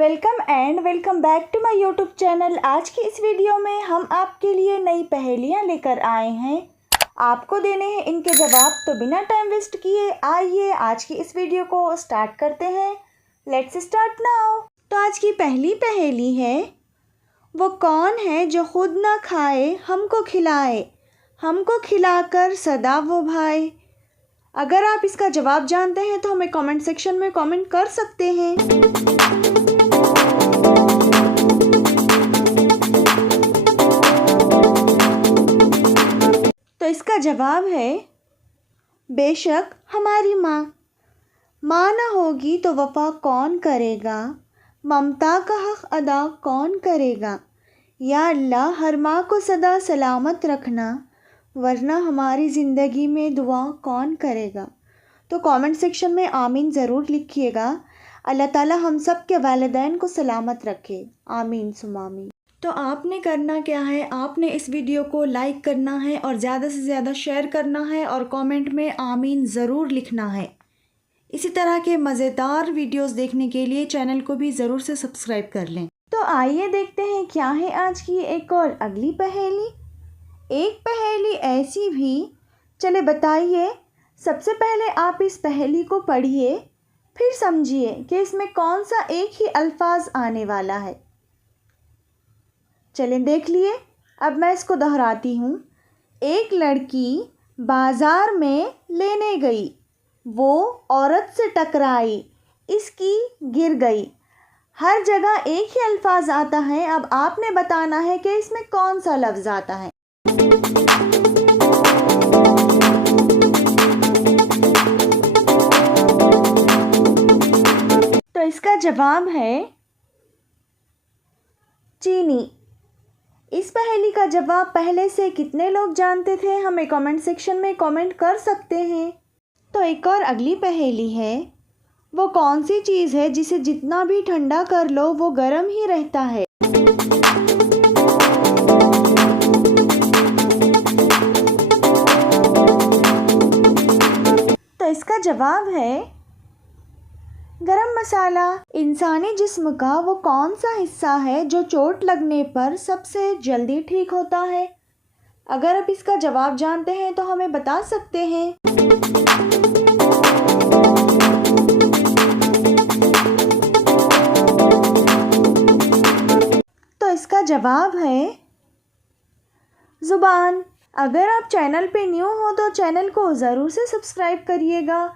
Welcome and welcome back to my YouTube channel. आज की इस वीडियो में हम आपके लिए नई पहेलियां लेकर आए हैं। आपको देने हैं इनके जवाब, तो बिना टाइम वेस्ट किए आइए आज की इस वीडियो को स्टार्ट करते हैं। Let's start now. तो आज की पहली पहेली है, वो कौन है जो खुद ना खाए हमको खिलाए, हमको खिलाकर सदा वो भाए। अगर आप इसका जवाब जानते हैं तो हमें कमेंट सेक्शन में कमेंट कर सकते हैं। तो इसका जवाब है, बेशक हमारी माँ। माँ ना होगी तो वफ़ा कौन करेगा, ममता का हक़ अदा कौन करेगा। या अल्लाह हर माँ को सदा सलामत रखना, वरना हमारी ज़िंदगी में दुआ कौन करेगा। तो कमेंट सेक्शन में आमीन ज़रूर लिखिएगा। अल्लाह ताला हम सब के वालिदैन को सलामत रखे, आमीन सुम आमीन। तो आपने करना क्या है, आपने इस वीडियो को लाइक करना है और ज़्यादा से ज़्यादा शेयर करना है और कमेंट में आमीन ज़रूर लिखना है। इसी तरह के मज़ेदार वीडियोस देखने के लिए चैनल को भी ज़रूर से सब्सक्राइब कर लें। तो आइए देखते हैं क्या है आज की एक और अगली पहेली। एक पहेली ऐसी भी, चले बताइए। सबसे पहले आप इस पहेली को पढ़िए, फिर समझिए कि इसमें कौन सा एक ही अल्फाज आने वाला है। चलें देख लिए। अब मैं इसको दोहराती हूँ। एक लड़की बाज़ार में लेने गई, वो औरत से टकराई, इसकी गिर गई। हर जगह एक ही अल्फाज आता है। अब आपने बताना है कि इसमें कौन सा लफ्ज़ आता है। तो इसका जवाब है चीनी। इस पहेली का जवाब पहले से कितने लोग जानते थे, हमें कमेंट सेक्शन में कमेंट कर सकते हैं। तो एक और अगली पहेली है, वो कौन सी चीज़ है जिसे जितना भी ठंडा कर लो वो गर्म ही रहता है। तो इसका जवाब है गरम मसाला। इंसानी जिस्म का वो कौन सा हिस्सा है जो चोट लगने पर सबसे जल्दी ठीक होता है। अगर आप इसका जवाब जानते हैं तो हमें बता सकते हैं। तो इसका जवाब है ज़ुबान। अगर आप चैनल पे न्यू हो तो चैनल को ज़रूर से सब्सक्राइब करिएगा।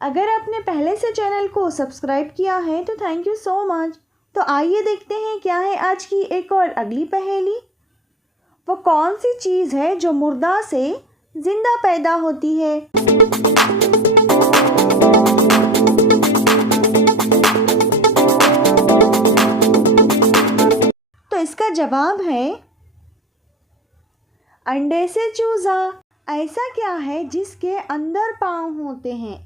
अगर आपने पहले से चैनल को सब्सक्राइब किया है तो थैंक यू सो मच। तो आइए देखते हैं क्या है आज की एक और अगली पहेली। वो कौन सी चीज़ है जो मुर्दा से ज़िंदा पैदा होती है। तो इसका जवाब है अंडे से चूज़ा। ऐसा क्या है जिसके अंदर पाँव होते हैं।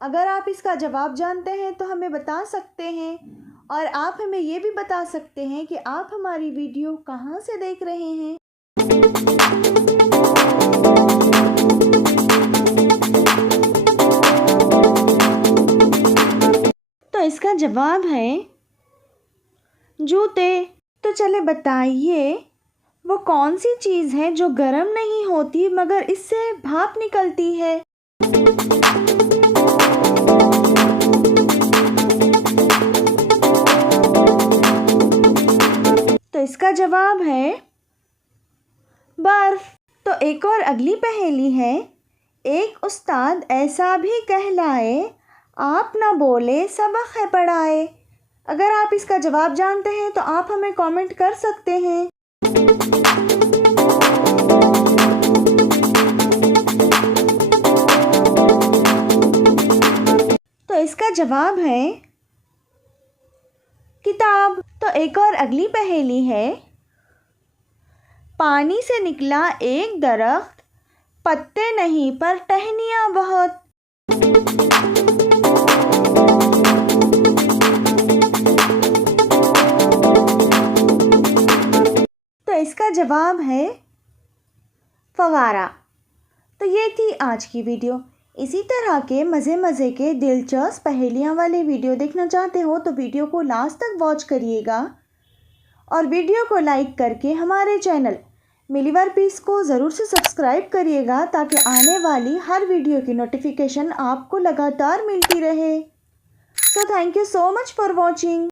अगर आप इसका जवाब जानते हैं तो हमें बता सकते हैं और आप हमें ये भी बता सकते हैं कि आप हमारी वीडियो कहाँ से देख रहे हैं। तो इसका जवाब है जूते। तो चले बताइए, वो कौन सी चीज़ है जो गर्म नहीं होती मगर इससे भाप निकलती है। तो इसका जवाब है बर्फ। तो एक और अगली पहेली है, एक उस्ताद ऐसा भी कहलाए, आप ना बोले सबक है पढ़ाए। अगर आप इसका जवाब जानते हैं तो आप हमें कमेंट कर सकते हैं। तो इसका जवाब है किताब। तो एक और अगली पहेली है, पानी से निकला एक दरख्त, पत्ते नहीं पर टहनियाँ बहुत। तो इसका जवाब है फवारा। तो ये थी आज की वीडियो। इसी तरह के मज़े के दिलचस्प पहेलियाँ वाले वीडियो देखना चाहते हो तो वीडियो को लास्ट तक वॉच करिएगा और वीडियो को लाइक करके हमारे चैनल मिलीवर पीस को ज़रूर से सब्सक्राइब करिएगा ताकि आने वाली हर वीडियो की नोटिफिकेशन आपको लगातार मिलती रहे। So thank you so much for watching.